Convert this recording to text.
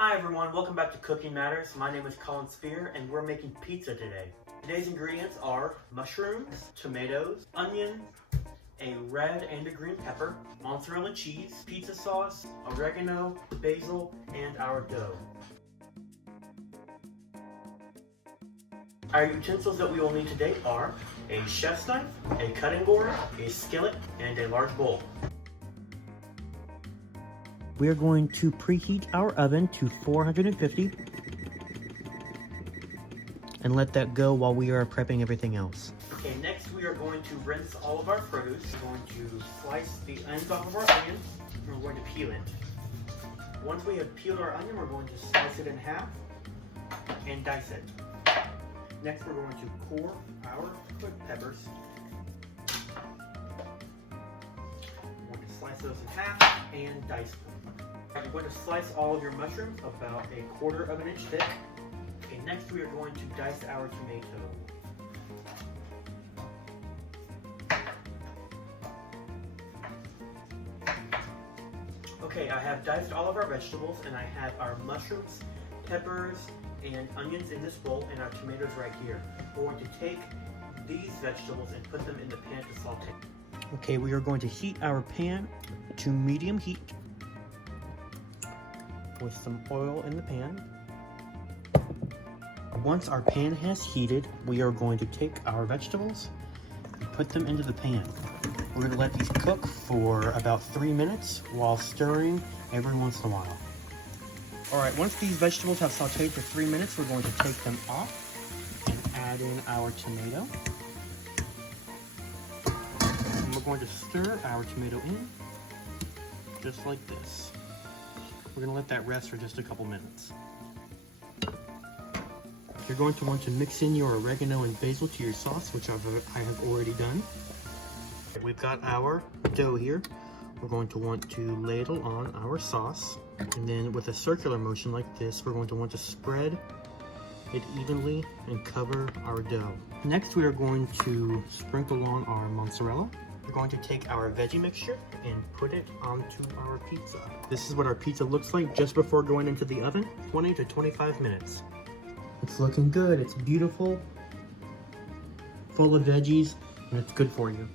Hi everyone, welcome back to Cooking Matters. My name is Collin and we're making pizza today. Today's ingredients are mushrooms, tomatoes, onion, a red and a green pepper, mozzarella cheese, pizza sauce, oregano, basil, and our dough. Our utensils that we will need today are a chef's knife, a cutting board, a skillet, and a large bowl. We are going to preheat our oven to 450 and let that go while we are prepping everything else. Okay, next we are going to rinse all of our produce. We're going to slice the ends off of our onion and we're going to peel it. Once we have peeled our onion, we're going to slice it in half and dice it. Next we're going to core our quick peppers. We're going to slice those in half and dice them. You're going to slice all of your mushrooms about a 1/4 of an inch thick. Okay, next we are going to dice our tomato. Okay, I have diced all of our vegetables and I have our mushrooms, peppers, and onions in this bowl and our tomatoes right here. We're going to take these vegetables and put them in the pan to saute. Okay, we are going to heat our pan to medium heat with some oil in the pan. Once our pan has heated, we are going to take our vegetables and put them into the pan. We're going to let these cook for about 3 minutes while stirring every once in a while. Alright, once these vegetables have sauteed for 3 minutes, we're going to take them off and add in our tomato. And we're going to stir our tomato in just like this. We're going to let that rest for just a couple minutes. You're going to want to mix in your oregano and basil to your sauce, which I have already done. We've got our dough here. We're going to want to ladle on our sauce, and then with a circular motion like this, we're going to want to spread it evenly and cover our dough. Next, we are going to sprinkle on our mozzarella. We're going to take our veggie mixture and put it onto our pizza. This is what our pizza looks like just before going into the oven, 20 to 25 minutes. It's looking good, it's beautiful, full of veggies, and it's good for you.